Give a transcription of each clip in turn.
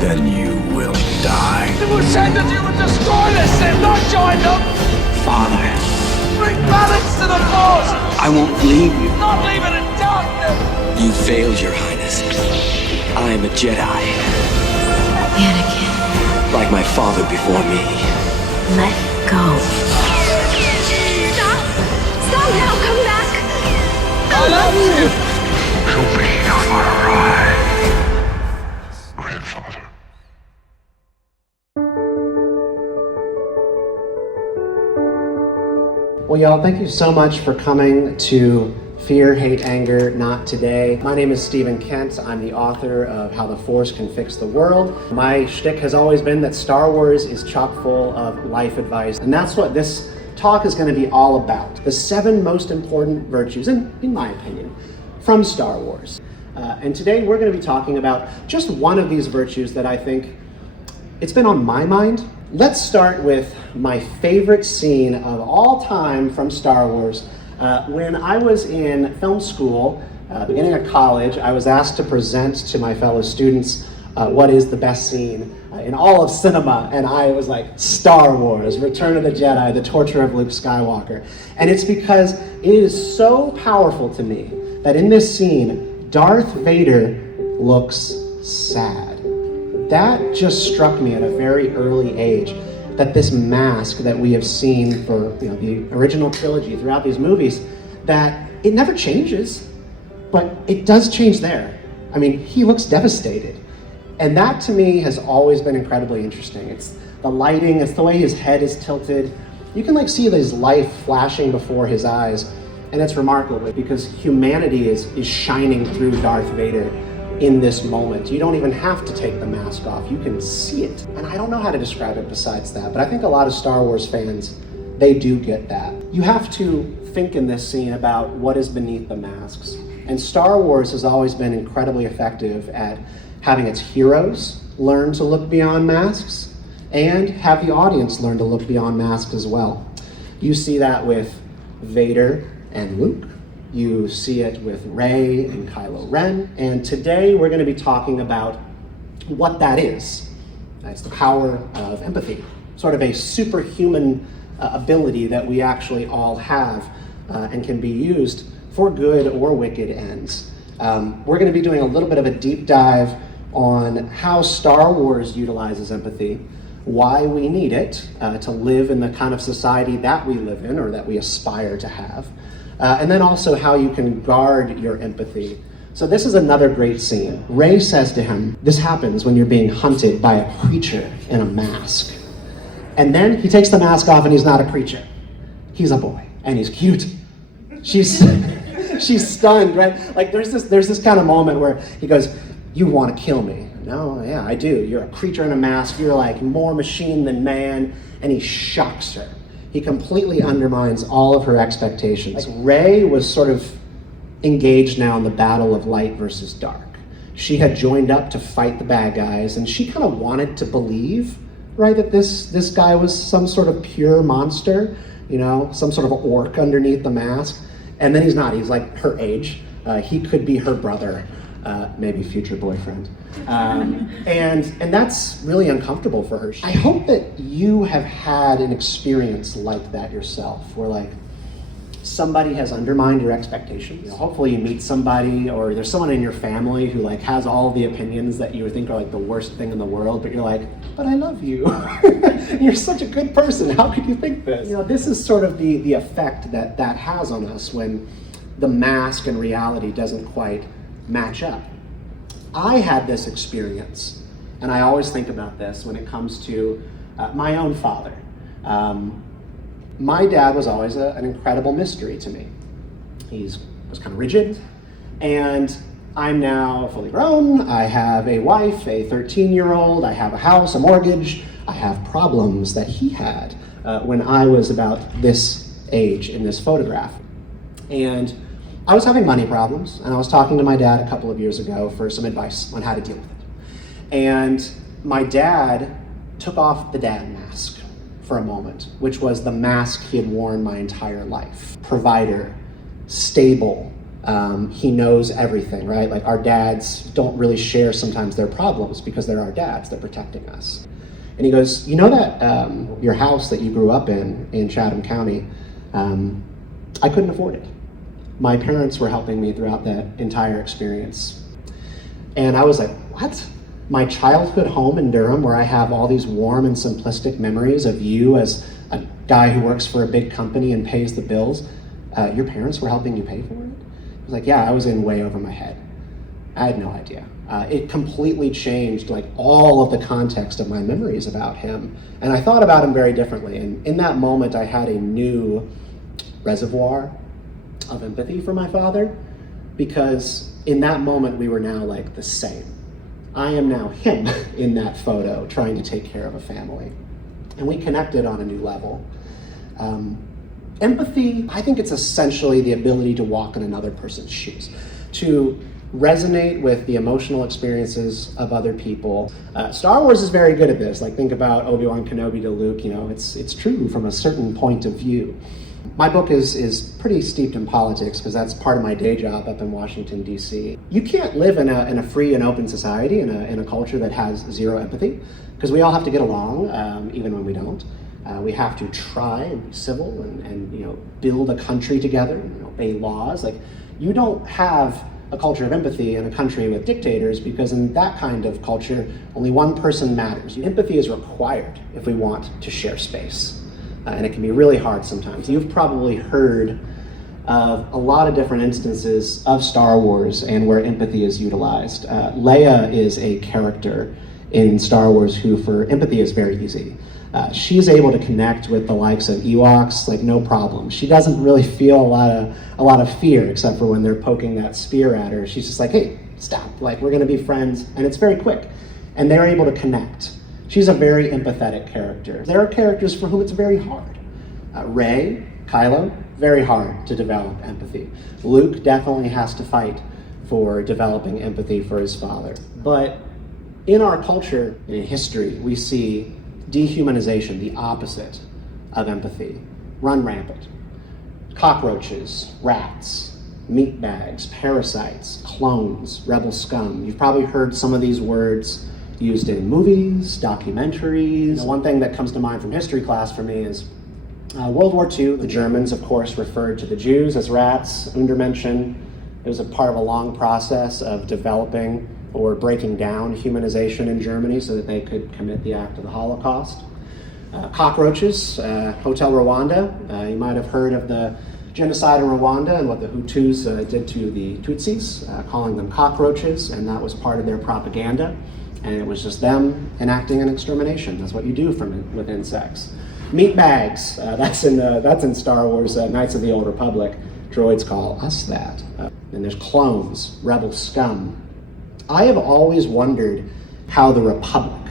then you will die. It was said that you would destroy this and not join them! Father, Bring balance to the Force! I won't leave you. Not leave it in darkness! You failed, Your Highness. I am a Jedi, Anakin, like my father before me. let go. Stop! Stop now! Come back! I love you! She'll be here for a ride, grandfather. Well, y'all, thank you so much for coming to Fear, Hate, Anger, Not Today. My name is Stephen Kent. I'm the author of How the Force Can Fix the World. My shtick has always been that Star Wars is chock full of life advice, and that's what this talk is going to be all about. The 7 most important virtues, in my opinion, from Star Wars. And today we're going to be talking about just one of these virtues that I think it's been on my mind. Let's start with my favorite scene of all time from Star Wars. When I was in film school, beginning of college, I was asked to present to my fellow students what is the best scene in all of cinema, and I was like, Star Wars, Return of the Jedi, the torture of Luke Skywalker. And it's because it is so powerful to me that in this scene, Darth Vader looks sad. That just struck me at a very early age, that this mask that we have seen for the original trilogy throughout these movies, that it never changes, but it does change there. I mean, he looks devastated. And that to me has always been incredibly interesting. It's the lighting, it's the way his head is tilted. You can see his life flashing before his eyes, and it's remarkable because humanity is shining through Darth Vader in this moment. You don't even have to take the mask off, you can see it. And I don't know how to describe it besides that, but I think a lot of Star Wars fans, they do get that. You have to think in this scene about what is beneath the masks. And Star Wars has always been incredibly effective at having its heroes learn to look beyond masks and have the audience learn to look beyond masks as well. You see that with Vader and Luke. You see it with Rey and Kylo Ren. And today we're going to be talking about what that is. That's the power of empathy, sort of a superhuman ability that we actually all have and can be used for good or wicked ends. We're going to be doing a little bit of a deep dive on how Star Wars utilizes empathy, why we need it to live in the kind of society that we live in or that we aspire to have. And then also how you can guard your empathy. So this is another great scene. Rey says to him, this happens when you're being hunted by a creature in a mask. And then he takes the mask off and he's not a creature. He's a boy, and he's cute. She's stunned, right? Like there's this kind of moment where he goes, you want to kill me? No, yeah, I do. You're a creature in a mask. You're like more machine than man. And he shocks her. He completely undermines all of her expectations. Like Rey was sort of engaged now in the battle of light versus dark. She had joined up to fight the bad guys, and she kind of wanted to believe, right, that this guy was some sort of pure monster, some sort of orc underneath the mask. And then he's not. He's like her age. He could be her brother, maybe future boyfriend. And that's really uncomfortable for her. I hope that you have had an experience like that yourself, where somebody has undermined your expectations. Hopefully you meet somebody, or there's someone in your family who has all the opinions that you would think are the worst thing in the world, but you're like, but I love you. You're such a good person. How could you think this? This is sort of the effect that has on us when the mask and reality doesn't quite match up. I had this experience, and I always think about this when it comes to my own father. My dad was always an incredible mystery to me. He was kind of rigid, and I'm now fully grown. I have a wife, a 13-year-old, I have a house, a mortgage. I have problems that he had when I was about this age in this photograph. And I was having money problems, and I was talking to my dad a couple of years ago for some advice on how to deal with it. And my dad took off the dad mask for a moment, which was the mask he had worn my entire life. Provider, stable, he knows everything, right? Like our dads don't really share sometimes their problems because they're our dads, they're protecting us. And he goes, you know that your house that you grew up in Chatham County, I couldn't afford it. My parents were helping me throughout that entire experience. And I was like, what? My childhood home in Durham, where I have all these warm and simplistic memories of you as a guy who works for a big company and pays the bills, your parents were helping you pay for it? I was like, yeah, I was in way over my head. I had no idea. It completely changed like all of the context of my memories about him. And I thought about him very differently. And in that moment, I had a new reservoir of empathy for my father, because in that moment, we were now like the same. I am now him in that photo, trying to take care of a family. And we connected on a new level. Empathy, I think it's essentially the ability to walk in another person's shoes, to resonate with the emotional experiences of other people. Star Wars is very good at this. Like, think about Obi-Wan Kenobi to Luke, you know, it's true from a certain point of view. My book is pretty steeped in politics because that's part of my day job up in Washington, D.C. You can't live in a free and open society, in a culture that has zero empathy, because we all have to get along, even when we don't. We have to try and be civil and you know, build a country together and obey laws. Like, you don't have a culture of empathy in a country with dictators, because in that kind of culture, only one person matters. Empathy is required if we want to share space. And it can be really hard sometimes. You've probably heard of a lot of different instances of Star Wars and where empathy is utilized. Leia is a character in Star Wars who, for empathy, is very easy. She's able to connect with the likes of Ewoks like no problem. She doesn't really feel a lot of fear, except for when they're poking that spear at her. She's just like, hey, stop, like, we're gonna be friends, and it's very quick. And they're able to connect. She's a very empathetic character. There are characters for whom it's very hard. Rey, Kylo, very hard to develop empathy. Luke definitely has to fight for developing empathy for his father. But in our culture, in history, we see dehumanization, the opposite of empathy, run rampant. Cockroaches, rats, meat bags, parasites, clones, rebel scum. You've probably heard some of these words used in movies, documentaries. One thing that comes to mind from history class for me is World War II. The Germans, of course, referred to the Jews as rats, Untermenschen. It was a part of a long process of developing or breaking down humanization in Germany so that they could commit the act of the Holocaust. Cockroaches, Hotel Rwanda. You might have heard of the genocide in Rwanda and what the Hutus did to the Tutsis, calling them cockroaches, and that was part of their propaganda. And it was just them enacting an extermination. That's what you do with insects. Meat bags, that's in Star Wars, Knights of the Old Republic. Droids call us that. And there's clones, rebel scum. I have always wondered how the Republic,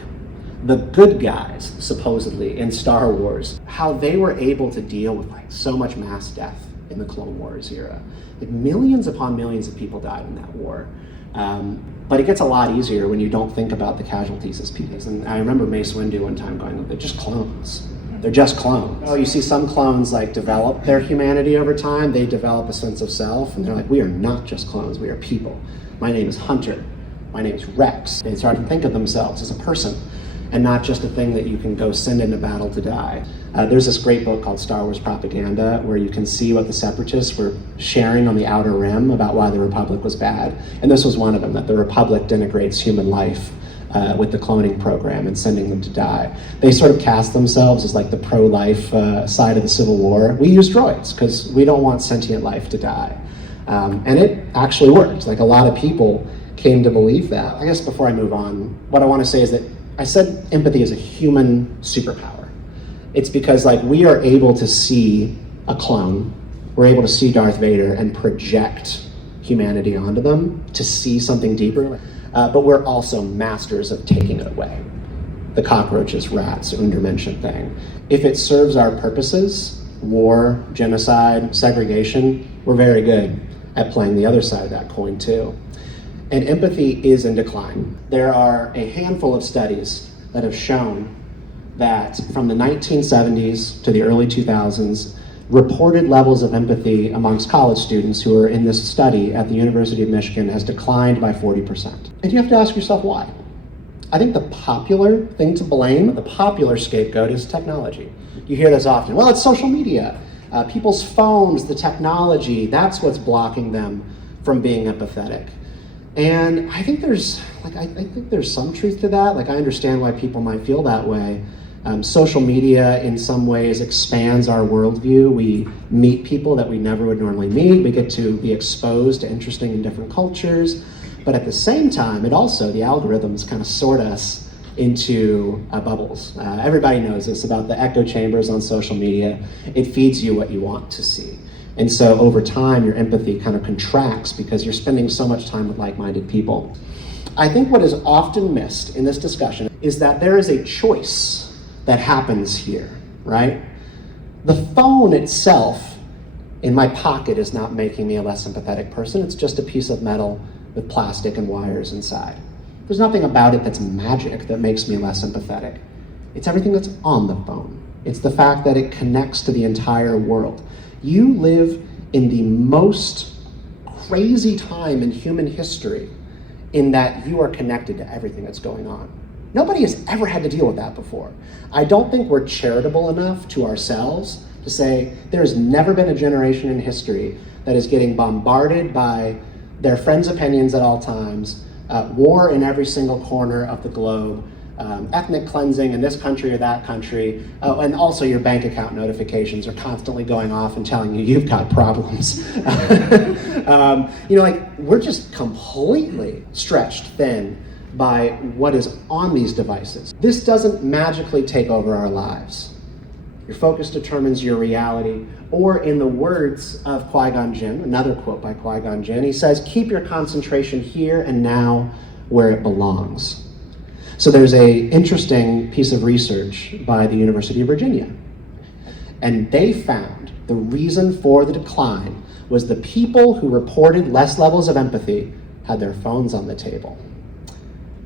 the good guys, supposedly, in Star Wars, how they were able to deal with like so much mass death in the Clone Wars era. Like, millions upon millions of people died in that war. But it gets a lot easier when you don't think about the casualties as people. And I remember Mace Windu one time going, they're just clones. They're just clones. Oh, you see some clones like develop their humanity over time. They develop a sense of self, and they're like, we are not just clones, we are people. My name is Hunter. My name is Rex. They start to think of themselves as a person and not just a thing that you can go send into battle to die. There's this great book called Star Wars Propaganda where you can see what the Separatists were sharing on the Outer Rim about why the Republic was bad. And this was one of them, that the Republic denigrates human life with the cloning program and sending them to die. They sort of cast themselves as like the pro-life side of the Civil War. We use droids because we don't want sentient life to die. And it actually worked. Like, a lot of people came to believe that. I guess before I move on, what I want to say is that I said empathy is a human superpower. It's because like we are able to see a clone, we're able to see Darth Vader and project humanity onto them to see something deeper, but we're also masters of taking it away. The cockroaches, rats, Untermenschen thing. If it serves our purposes, war, genocide, segregation, we're very good at playing the other side of that coin too. And empathy is in decline. There are a handful of studies that have shown that from the 1970s to the early 2000s, reported levels of empathy amongst college students who are in this study at the University of Michigan has declined by 40%. And you have to ask yourself why. I think the popular thing to blame, the popular scapegoat, is technology. You hear this often. Well, it's social media, people's phones, the technology, that's what's blocking them from being empathetic. And I think there's some truth to that. Like, I understand why people might feel that way. Social media in some ways expands our worldview. We meet people that we never would normally meet. We get to be exposed to interesting and different cultures. But at the same time, the algorithms kind of sort us into bubbles. Everybody knows this about the echo chambers on social media. It feeds you what you want to see. And so over time, your empathy kind of contracts because you're spending so much time with like-minded people. I think what is often missed in this discussion is that there is a choice that happens here, right? The phone itself in my pocket is not making me a less sympathetic person. It's just a piece of metal with plastic and wires inside. There's nothing about it that's magic that makes me less sympathetic. It's everything that's on the phone. It's the fact that it connects to the entire world. You live in the most crazy time in human history in that you are connected to everything that's going on. Nobody has ever had to deal with that before. I don't think we're charitable enough to ourselves to say there's never been a generation in history that is getting bombarded by their friends' opinions at all times, war in every single corner of the globe, ethnic cleansing in this country or that country, and also your bank account notifications are constantly going off and telling you you've got problems. We're just completely stretched thin by what is on these devices. This doesn't magically take over our lives. Your focus determines your reality, or in the words of Qui-Gon Jinn, another quote by Qui-Gon Jinn, he says, keep your concentration here and now where it belongs. So there's an interesting piece of research by the University of Virginia, and they found the reason for the decline was the people who reported less levels of empathy had their phones on the table.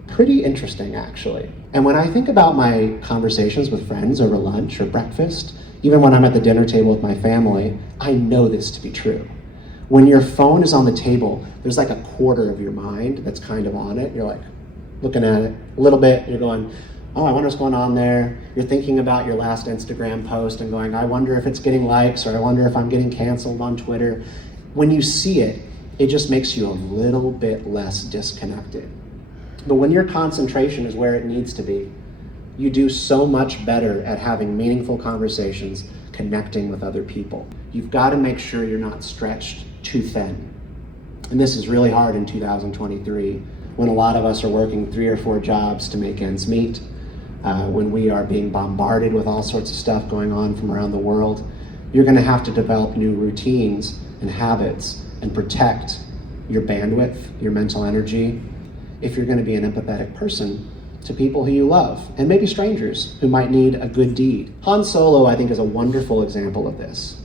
Pretty interesting, actually. And when I think about my conversations with friends over lunch or breakfast, even when I'm at the dinner table with my family, I know this to be true. When your phone is on the table, there's like a quarter of your mind that's kind of on it. You're like looking at it a little bit, you're going, oh, I wonder what's going on there. You're thinking about your last Instagram post and going, I wonder if it's getting likes, or I wonder if I'm getting canceled on Twitter. When you see it, it just makes you a little bit less disconnected. But when your concentration is where it needs to be, you do so much better at having meaningful conversations, connecting with other people. You've got to make sure you're not stretched too thin. And this is really hard in 2023, when a lot of us are working 3 or 4 jobs to make ends meet, when we are being bombarded with all sorts of stuff going on from around the world. You're going to have to develop new routines and habits and protect your bandwidth, your mental energy, if you're going to be an empathetic person to people who you love, and maybe strangers who might need a good deed. Han Solo, I think, is a wonderful example of this.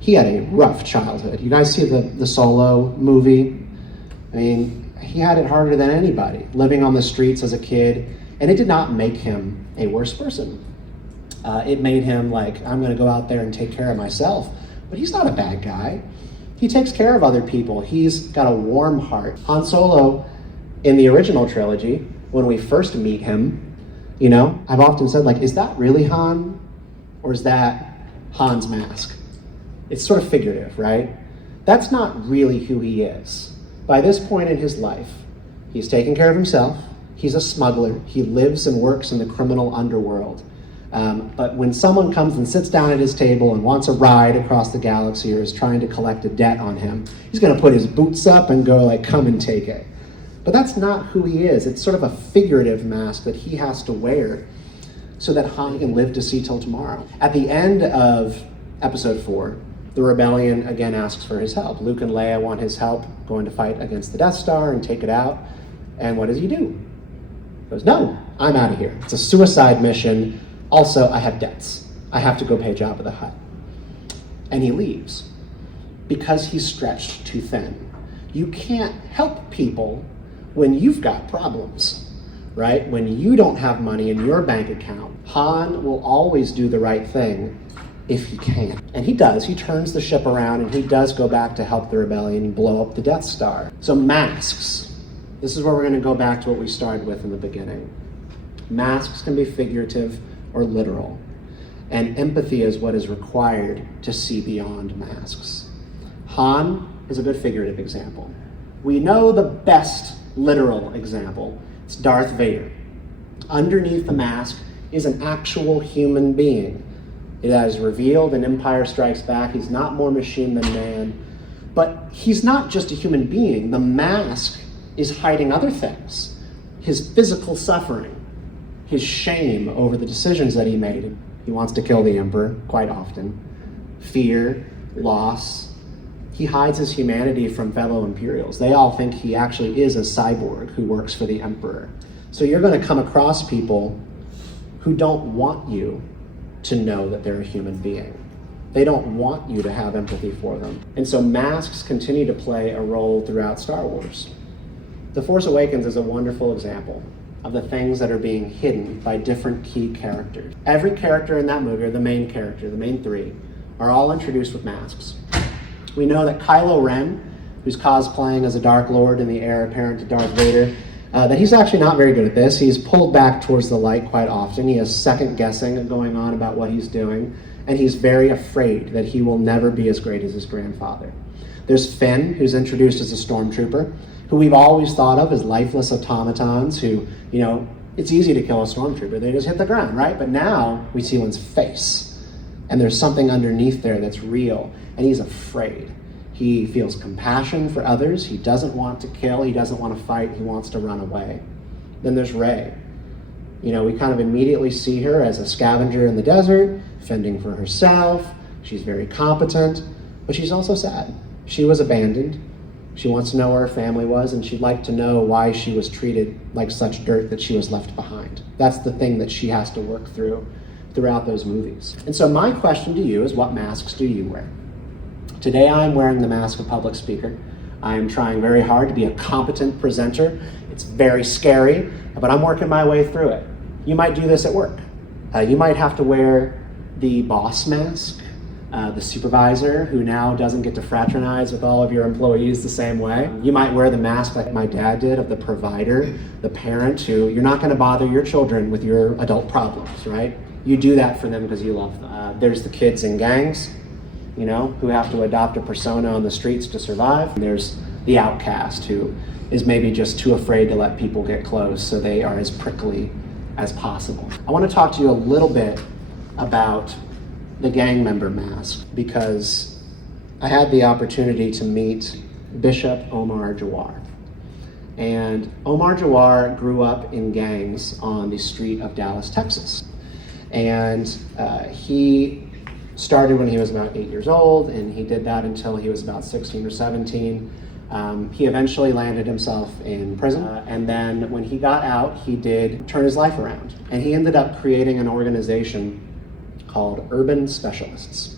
He had a rough childhood. You guys see the Solo movie? I mean, he had it harder than anybody, living on the streets as a kid, and it did not make him a worse person. It made him like, I'm going to go out there and take care of myself. But he's not a bad guy. He takes care of other people. He's got a warm heart. Han Solo, in the original trilogy, when we first meet him, I've often said, like, is that really Han? Or is that Han's mask? It's sort of figurative, right? That's not really who he is. By this point in his life, he's taking care of himself. He's a smuggler. He lives and works in the criminal underworld. But when someone comes and sits down at his table and wants a ride across the galaxy or is trying to collect a debt on him, he's going to put his boots up and go, like, come and take it. But that's not who he is. It's sort of a figurative mask that he has to wear so that Han can live to see till tomorrow. At the end of episode 4, the rebellion again asks for his help. Luke and Leia want his help going to fight against the Death Star and take it out. And what does he do? He goes, no, I'm out of here. It's a suicide mission. Also, I have debts. I have to go pay Jabba the Hutt. And he leaves because he's stretched too thin. You can't help people when you've got problems, right? When you don't have money in your bank account. Han will always do the right thing if he can. And he does. He turns the ship around and he does go back to help the rebellion and blow up the Death Star. So masks. This is where we're going to go back to what we started with in the beginning. Masks can be figurative or literal. And empathy is what is required to see beyond masks. Han is a good figurative example. We know the best literal example. It's Darth Vader. Underneath the mask is an actual human being. It is revealed in Empire Strikes Back. He's not more machine than man. But he's not just a human being. The mask is hiding other things. His physical suffering, his shame over the decisions that he made. He wants to kill the Emperor quite often. Fear, loss. He hides his humanity from fellow Imperials. They all think he actually is a cyborg who works for the Emperor. So you're going to come across people who don't want you to know that they're a human being. They don't want you to have empathy for them. And so masks continue to play a role throughout Star Wars. The Force Awakens is a wonderful example of the things that are being hidden by different key characters. Every character in that movie, or the main character, the main three, are all introduced with masks. We know that Kylo Ren, who's cosplaying as a Dark Lord and the heir apparent to Darth Vader, that he's actually not very good at this. He's pulled back towards the light quite often. He has second guessing going on about what he's doing, and he's very afraid that he will never be as great as his grandfather. There's Finn, who's introduced as a stormtrooper, who we've always thought of as lifeless automatons who, it's easy to kill a stormtrooper. They just hit the ground, right? But now we see one's face, and there's something underneath there that's real, and he's afraid. He feels compassion for others. He doesn't want to kill. He doesn't want to fight. He wants to run away. Then there's Rey. We kind of immediately see her as a scavenger in the desert, fending for herself. She's very competent, but she's also sad. She was abandoned. She wants to know where her family was, and she'd like to know why she was treated like such dirt that she was left behind. That's the thing that she has to work through throughout those movies. And so my question to you is, what masks do you wear? Today I'm wearing the mask of public speaker. I am trying very hard to be a competent presenter. It's very scary, but I'm working my way through it. You might do this at work. You might have to wear the boss mask, the supervisor who now doesn't get to fraternize with all of your employees the same way. You might wear the mask like my dad did of the provider, the parent who you're not going to bother your children with your adult problems, right? You do that for them because you love them. There's the kids in gangs, who have to adopt a persona on the streets to survive. And there's the outcast who is maybe just too afraid to let people get close, so they are as prickly as possible. I want to talk to you a little bit about the gang member mask, because I had the opportunity to meet Bishop Omar Jawar. And Omar Jawar grew up in gangs on the street of Dallas, Texas. And he started when he was about 8 years old, and he did that until he was about 16 or 17. He eventually landed himself in prison, and then when he got out, he did turn his life around. And he ended up creating an organization called Urban Specialists.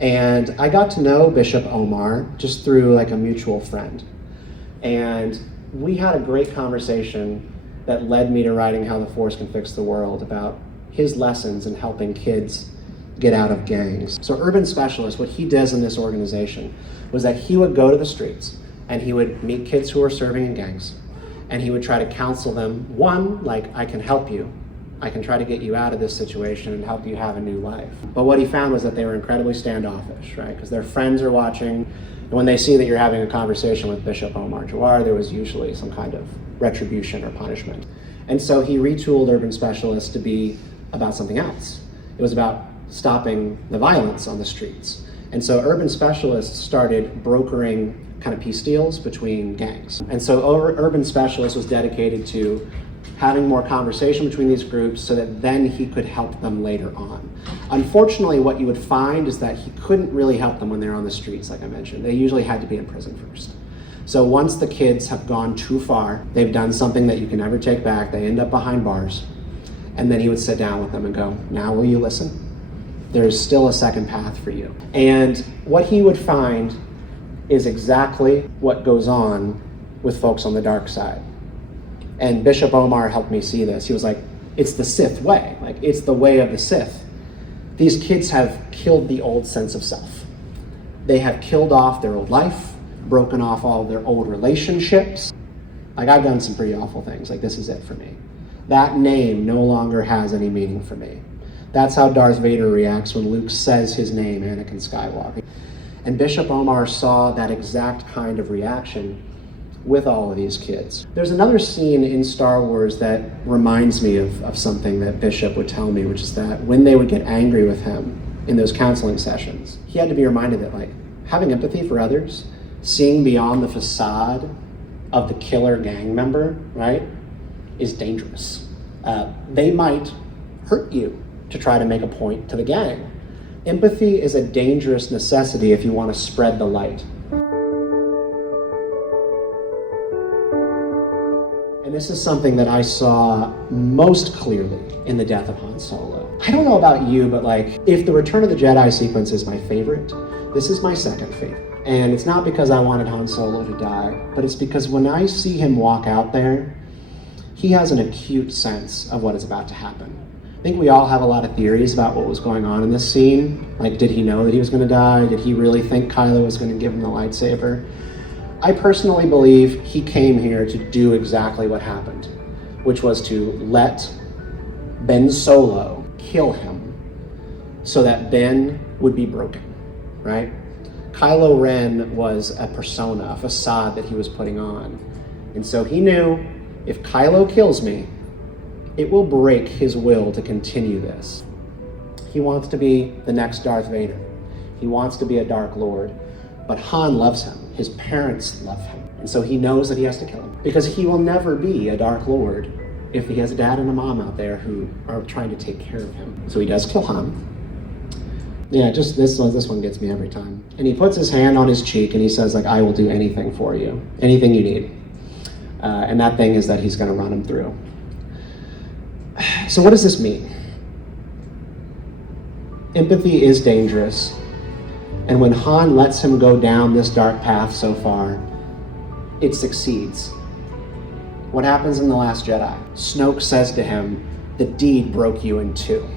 And I got to know Bishop Omar just through like a mutual friend. And we had a great conversation that led me to writing How the Force Can Fix the World, about his lessons in helping kids get out of gangs. So Urban Specialist, what he does in this organization was that he would go to the streets and he would meet kids who are serving in gangs, and he would try to counsel them. One, like, I can help you. I can try to get you out of this situation and help you have a new life. But what he found was that they were incredibly standoffish, right? Because their friends are watching, and when they see that you're having a conversation with Bishop Omar Jawar, there was usually some kind of retribution or punishment. And so he retooled Urban Specialist to be about something else. It was about stopping the violence on the streets. And so Urban Specialists started brokering kind of peace deals between gangs. And so Urban Specialist was dedicated to having more conversation between these groups so that then he could help them later on. Unfortunately, what you would find is that he couldn't really help them when they're on the streets, like I mentioned. They usually had to be in prison first. So once the kids have gone too far, they've done something that you can never take back, they end up behind bars, and then he would sit down with them and go, now will you listen? There's still a second path for you. And what he would find is exactly what goes on with folks on the dark side. And Bishop Omar helped me see this. He was like, it's the Sith way. Like, it's the way of the Sith. These kids have killed the old sense of self. They have killed off their old life, broken off all of their old relationships. Like, I've done some pretty awful things. Like, this is it for me. That name no longer has any meaning for me. That's how Darth Vader reacts when Luke says his name, Anakin Skywalker. And Bishop Omar saw that exact kind of reaction with all of these kids. There's another scene in Star Wars that reminds me of something that Bishop would tell me, which is that when they would get angry with him in those counseling sessions, he had to be reminded that, like, having empathy for others, seeing beyond the facade of the killer gang member, right, is dangerous. They might hurt you to try to make a point to the gang. Empathy is a dangerous necessity if you want to spread the light. And this is something that I saw most clearly in the death of Han Solo. I don't know about you, but like, if the Return of the Jedi sequence is my favorite, this is my second favorite. And it's not because I wanted Han Solo to die, but it's because when I see him walk out there, he has an acute sense of what is about to happen. I think we all have a lot of theories about what was going on in this scene. Like, did he know that he was going to die? Did he really think Kylo was going to give him the lightsaber? I personally believe he came here to do exactly what happened, which was to let Ben Solo kill him so that Ben would be broken, right? Kylo Ren was a persona, a facade that he was putting on. And so he knew, if Kylo kills me, it will break his will to continue this. He wants to be the next Darth Vader. He wants to be a Dark Lord. But Han loves him. His parents love him. And so he knows that he has to kill him. Because he will never be a Dark Lord if he has a dad and a mom out there who are trying to take care of him. So he does kill Han. Yeah, just this one gets me every time. And he puts his hand on his cheek and he says, like, I will do anything for you. Anything you need. And that thing is that he's going to run him through. So what does this mean? Empathy is dangerous. And when Han lets him go down this dark path so far, it succeeds. What happens in The Last Jedi? Snoke says to him, the deed broke you in two.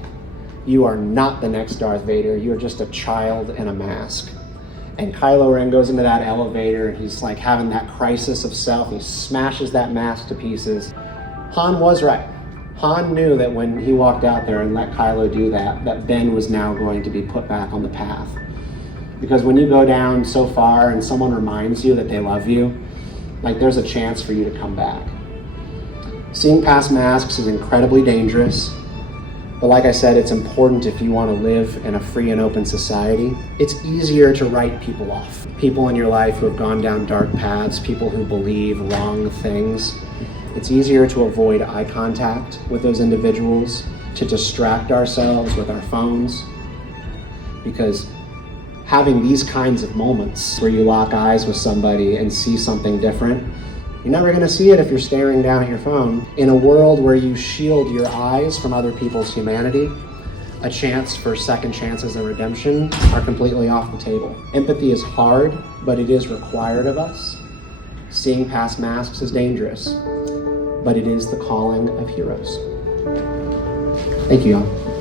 You are not the next Darth Vader. You are just a child in a mask. And Kylo Ren goes into that elevator and he's like having that crisis of self. He smashes that mask to pieces. Han was right. Han knew that when he walked out there and let Kylo do that, that Ben was now going to be put back on the path. Because when you go down so far and someone reminds you that they love you, like, there's a chance for you to come back. Seeing past masks is incredibly dangerous. But like I said, it's important if you want to live in a free and open society. It's easier to write people off. People in your life who have gone down dark paths, people who believe wrong things. It's easier to avoid eye contact with those individuals, to distract ourselves with our phones. Because having these kinds of moments where you lock eyes with somebody and see something different, you're never going to see it if you're staring down at your phone. In a world where you shield your eyes from other people's humanity, a chance for second chances and redemption are completely off the table. Empathy is hard, but it is required of us. Seeing past masks is dangerous, but it is the calling of heroes. Thank you, y'all.